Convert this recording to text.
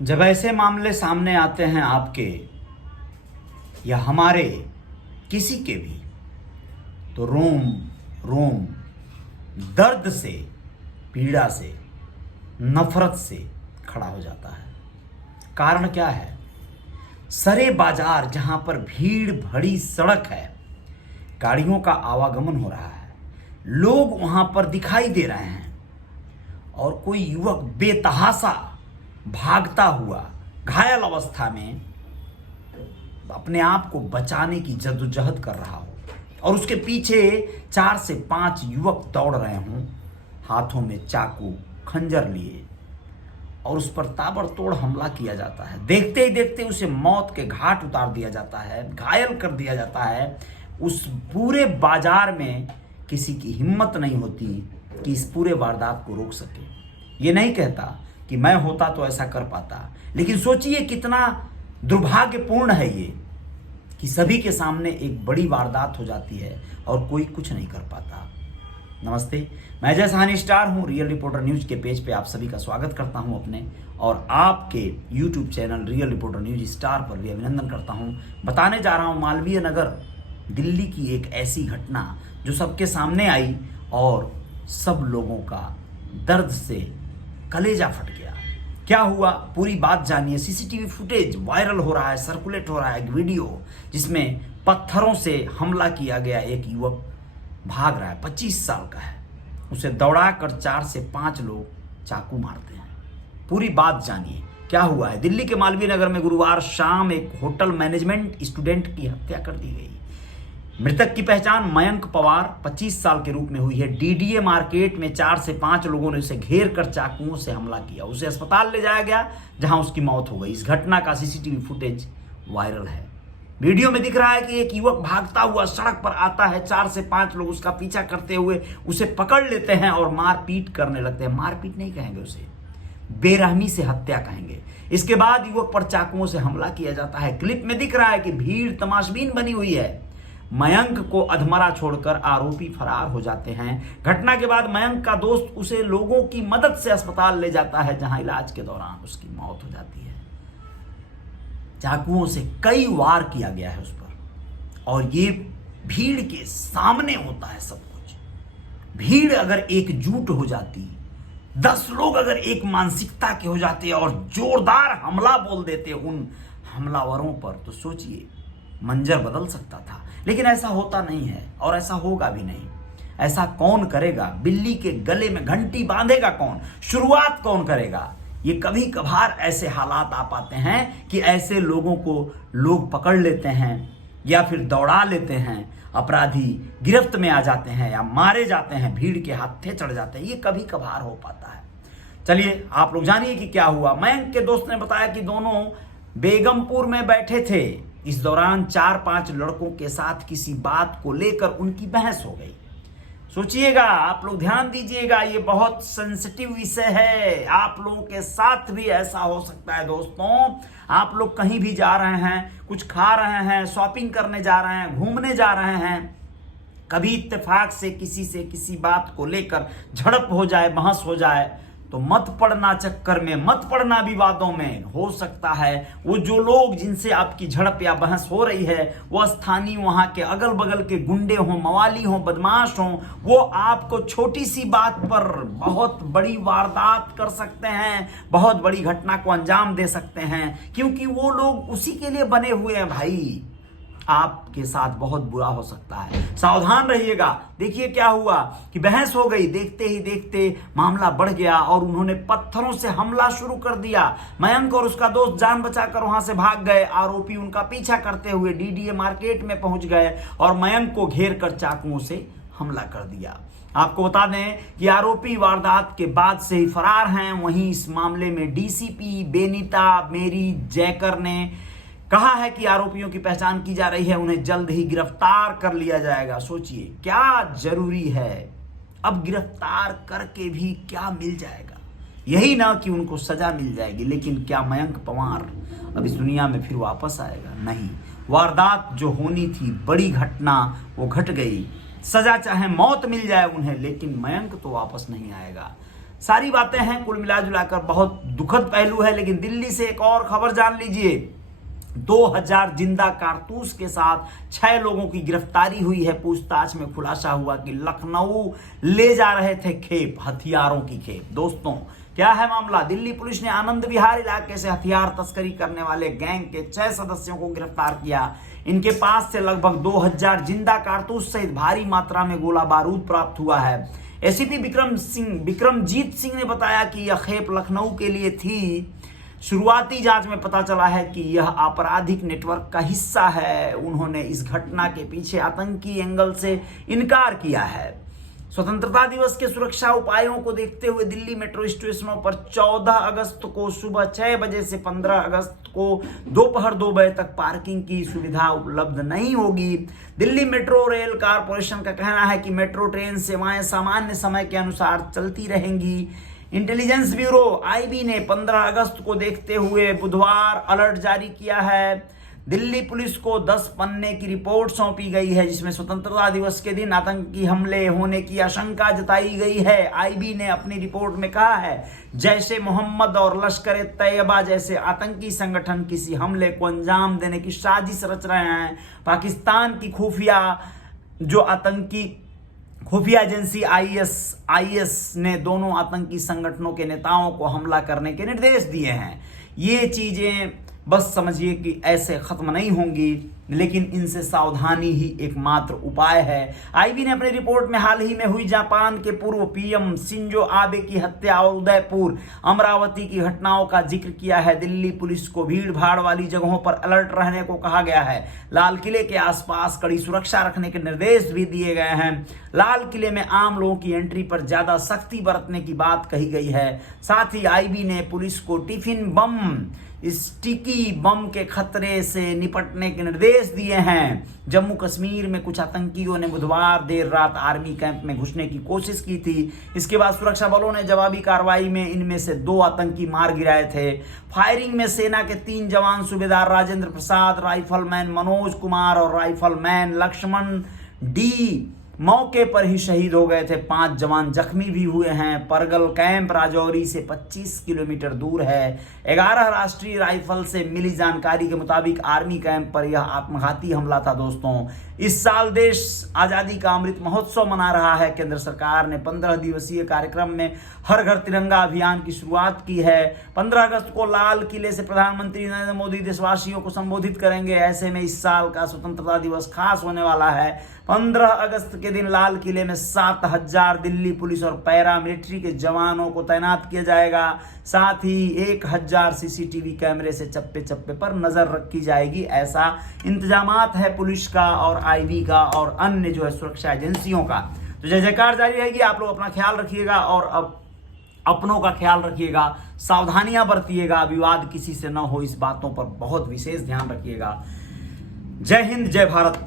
जब ऐसे मामले सामने आते हैं आपके या हमारे किसी के भी, तो रोम रोम दर्द से, पीड़ा से, नफरत से खड़ा हो जाता है। कारण क्या है? सरे बाजार जहां पर भीड़ भरी सड़क है, गाड़ियों का आवागमन हो रहा है, लोग वहां पर दिखाई दे रहे हैं और कोई युवक बेतहाशा भागता हुआ घायल अवस्था में अपने आप को बचाने की जद्दोजहद कर रहा हो और उसके पीछे 4 से 5 युवक दौड़ रहे हों, हाथों में चाकू खंजर लिए, और उस पर ताबड़तोड़ हमला किया जाता है। देखते ही देखते उसे मौत के घाट उतार दिया जाता है, घायल कर दिया जाता है। उस पूरे बाजार में किसी की हिम्मत नहीं होती कि इस पूरे वारदात को रोक सके। ये नहीं कहता कि मैं होता तो ऐसा कर पाता, लेकिन सोचिए कितना दुर्भाग्यपूर्ण है ये कि सभी के सामने एक बड़ी वारदात हो जाती है और कोई कुछ नहीं कर पाता। नमस्ते, मैं जय साहनी स्टार हूँ। रियल रिपोर्टर न्यूज के पेज पे आप सभी का स्वागत करता हूँ अपने, और आपके YouTube channel real reporter news star पर भी अभिनंदन करता हूँ। बताने जा रहा हूँ मालवीय नगर दिल्ली की एक ऐसी घटना जो सबके सामने आई और सब लोगों का दर्द से कलेजा फट गया। क्या हुआ, पूरी बात जानिए। सीसीटीवी फुटेज वायरल हो रहा है, सर्कुलेट हो रहा है एक वीडियो जिसमें पत्थरों से हमला किया गया। एक युवक भाग रहा है, 25 साल का है, उसे दौड़ाकर 4 से 5 लोग चाकू मारते हैं। पूरी बात जानिए क्या हुआ है। दिल्ली के मालवीय नगर में गुरुवार शाम एक होटल मैनेजमेंट स्टूडेंट की हत्या कर दी गई। मृतक की पहचान मयंक पवार 25 साल के रूप में हुई है। डीडीए मार्केट में 4 से 5 लोगों ने उसे घेर कर चाकुओं से हमला किया। उसे अस्पताल ले जाया गया जहां उसकी मौत हो गई। इस घटना का सीसीटीवी फुटेज वायरल है। वीडियो में दिख रहा है कि एक युवक भागता हुआ सड़क पर आता है, 4 से 5 लोग उसका पीछा करते हुए उसे पकड़ लेते हैं और मारपीट करने लगते हैं। मारपीट नहीं कहेंगे उसे, बेरहमी से हत्या कहेंगे। इसके बाद युवक पर चाकुओं से हमला किया जाता है। क्लिप में दिख रहा है कि भीड़ तमाशबीन बनी हुई है। मयंक को अधमरा छोड़कर आरोपी फरार हो जाते हैं। घटना के बाद मयंक का दोस्त उसे लोगों की मदद से अस्पताल ले जाता है, जहां इलाज के दौरान उसकी मौत हो जाती है। चाकुओं से कई वार किया गया है उस पर, और ये भीड़ के सामने होता है सब कुछ। भीड़ अगर एकजुट हो जाती, 10 लोग अगर एक मानसिकता के हो जाते और जोरदार हमला बोल देते उन हमलावरों पर, तो सोचिए मंजर बदल सकता था। लेकिन ऐसा होता नहीं है और ऐसा होगा भी नहीं। ऐसा कौन करेगा? बिल्ली के गले में घंटी बांधेगा कौन? शुरुआत कौन करेगा? ये कभी कभार ऐसे हालात आ पाते हैं कि ऐसे लोगों को लोग पकड़ लेते हैं या फिर दौड़ा लेते हैं, अपराधी गिरफ्त में आ जाते हैं या मारे जाते हैं, भीड़ के हाथे चढ़ जाते हैं। ये कभी कभार हो पाता है। चलिए आप लोग जानिए कि क्या हुआ। मयंक के दोस्त ने बताया कि दोनों बेगमपुर में बैठे थे। इस दौरान 4-5 लड़कों के साथ किसी बात को लेकर उनकी बहस हो गई। सोचिएगा, आप लोग ध्यान दीजिएगा, ये बहुत सेंसिटिव विषय है। आप लोगों के साथ भी ऐसा हो सकता है दोस्तों। आप लोग कहीं भी जा रहे हैं, कुछ खा रहे हैं, शॉपिंग करने जा रहे हैं, घूमने जा रहे हैं, कभी इत्तेफाक से किसी बात को लेकर झड़प हो जाए, बहस हो जाए, तो मत पड़ना चक्कर में, मत पड़ना विवादों में। हो सकता है वो जो लोग जिनसे आपकी झड़प या बहस हो रही है वो स्थानीय वहां के अगल बगल के गुंडे हों, मवाली हों, बदमाश हों। वो आपको छोटी सी बात पर बहुत बड़ी वारदात कर सकते हैं, बहुत बड़ी घटना को अंजाम दे सकते हैं, क्योंकि वो लोग उसी के लिए बने हुए हैं भाई। आपके साथ बहुत बुरा हो सकता है, सावधान रहिएगा। देखिए क्या हुआ कि बहस हो गई, देखते ही देखते मामला बढ़ गया और उन्होंने पत्थरों से हमला शुरू कर दिया। मयंक और उसका दोस्त जान बचाकर वहां से भाग गए। आरोपी उनका पीछा करते हुए डीडीए मार्केट में पहुंच गए और मयंक को घेर कर चाकुओं से हमला कर दिया। आपको बता दें कि आरोपी वारदात के बाद से ही फरार हैं। वहीं इस मामले में डीसीपी बेनीता मेरी जयकर ने कहा है कि आरोपियों की पहचान की जा रही है, उन्हें जल्द ही गिरफ्तार कर लिया जाएगा। सोचिए क्या जरूरी है। अब गिरफ्तार करके भी क्या मिल जाएगा? यही ना कि उनको सजा मिल जाएगी, लेकिन क्या मयंक पवार अब इस दुनिया में फिर वापस आएगा? नहीं। वारदात जो होनी थी, बड़ी घटना, वो घट गई। सजा चाहे मौत मिल जाए उन्हें, लेकिन मयंक तो वापस नहीं आएगा। सारी बातें हैं, कुल मिला जुलाकर बहुत दुखद पहलू है। लेकिन दिल्ली से एक और खबर जान लीजिए, 2000 जिंदा कारतूस के साथ 6 लोगों की गिरफ्तारी हुई है। पूछताछ में खुलासा हुआ कि लखनऊ ले जा रहे थे खेप, हथियारों की खेप। दोस्तों क्या है मामला? दिल्ली पुलिस ने आनंद विहार इलाके से हथियार तस्करी करने वाले गैंग के 6 सदस्यों को गिरफ्तार किया। इनके पास से लगभग 2000 जिंदा कारतूस सहित भारी मात्रा में गोला बारूद प्राप्त हुआ है। एसीपी विक्रमजीत सिंह ने बताया कि यह खेप लखनऊ के लिए थी। शुरुआती जांच में पता चला है कि यह आपराधिक नेटवर्क का हिस्सा है। उन्होंने इस घटना के पीछे आतंकी एंगल से इनकार किया है। स्वतंत्रता दिवस के सुरक्षा उपायों को देखते हुए दिल्ली मेट्रो स्टेशनों पर 14 अगस्त को सुबह 6 बजे से 15 अगस्त को दोपहर 2 बजे तक पार्किंग की सुविधा उपलब्ध नहीं होगी। दिल्ली मेट्रो रेल कारपोरेशन का कहना है कि मेट्रो ट्रेन सेवाएं सामान्य समय के अनुसार चलती रहेंगी। इंटेलिजेंस ब्यूरो आईबी ने 15 अगस्त को देखते हुए बुधवार अलर्ट जारी किया है। दिल्ली पुलिस को 10 पन्ने की रिपोर्ट सौंपी गई है, जिसमें स्वतंत्रता दिवस के दिन आतंकी हमले होने की आशंका जताई गई है। आईबी ने अपनी रिपोर्ट में कहा है, जैसे मोहम्मद और लश्कर तैयबा जैसे आतंकी संगठन किसी हमले को अंजाम देने की साजिश रच रहे हैं। पाकिस्तान की खुफिया एजेंसी आईएस ने दोनों आतंकी संगठनों के नेताओं को हमला करने के निर्देश दिए हैं। ये चीजें बस समझिए कि ऐसे खत्म नहीं होंगी, लेकिन इनसे सावधानी ही एकमात्र उपाय है। आईबी ने अपनी रिपोर्ट में हाल ही में हुई जापान के पूर्व पीएम शिंजो आबे की हत्या और उदयपुर अमरावती की घटनाओं का जिक्र किया है। दिल्ली पुलिस को भीड़ भाड़ वाली जगहों पर अलर्ट रहने को कहा गया है। लाल किले के आसपास कड़ी सुरक्षा रखने के निर्देश भी दिए गए हैं। लाल किले में आम लोगों की एंट्री पर ज्यादा सख्ती बरतने की बात कही गई है। साथ ही आईबी ने पुलिस को टिफिन बम, स्टिकी बम के खतरे से निपटने के निर्देश दिए हैं। जम्मू कश्मीर में कुछ आतंकियों ने बुधवार देर रात आर्मी कैंप में घुसने की कोशिश की थी। इसके बाद सुरक्षा बलों ने जवाबी कार्रवाई में इनमें से 2 आतंकी मार गिराए थे। फायरिंग में सेना के 3 जवान सूबेदार राजेंद्र प्रसाद, राइफलमैन मनोज कुमार और राइफलमैन लक्ष्मण डी मौके पर ही शहीद हो गए थे। 5 जवान जख्मी भी हुए हैं। परगल कैंप राजौरी से 25 किलोमीटर दूर है। 11 राष्ट्रीय राइफल से मिली जानकारी के मुताबिक आर्मी कैंप पर यह आत्मघाती हमला था। दोस्तों इस साल देश आजादी का अमृत महोत्सव मना रहा है। केंद्र सरकार ने 15 दिवसीय कार्यक्रम में हर घर तिरंगा अभियान की शुरुआत की है। 15 अगस्त को लाल किले से प्रधानमंत्री नरेंद्र मोदी देशवासियों को संबोधित करेंगे। ऐसे में इस साल का स्वतंत्रता दिवस खास होने वाला है। 15 अगस्त के दिन लाल किले में 7000 दिल्ली पुलिस और पैरामिलिट्री के जवानों को तैनात किया जाएगा। साथ ही 1000 सीसीटीवी कैमरे से चप्पे चप्पे पर नजर रखी जाएगी। ऐसा इंतजामात है पुलिस का और आईबी का और अन्य जो है सुरक्षा एजेंसियों का। तो जय जयकार जारी रहेगी। आप लोग अपना ख्याल रखिएगा और अब अपनों का ख्याल रखिएगा, सावधानियां बरतिएगा, विवाद किसी से न हो, इस बातों पर बहुत विशेष ध्यान रखिएगा। जय हिंद, जय भारत।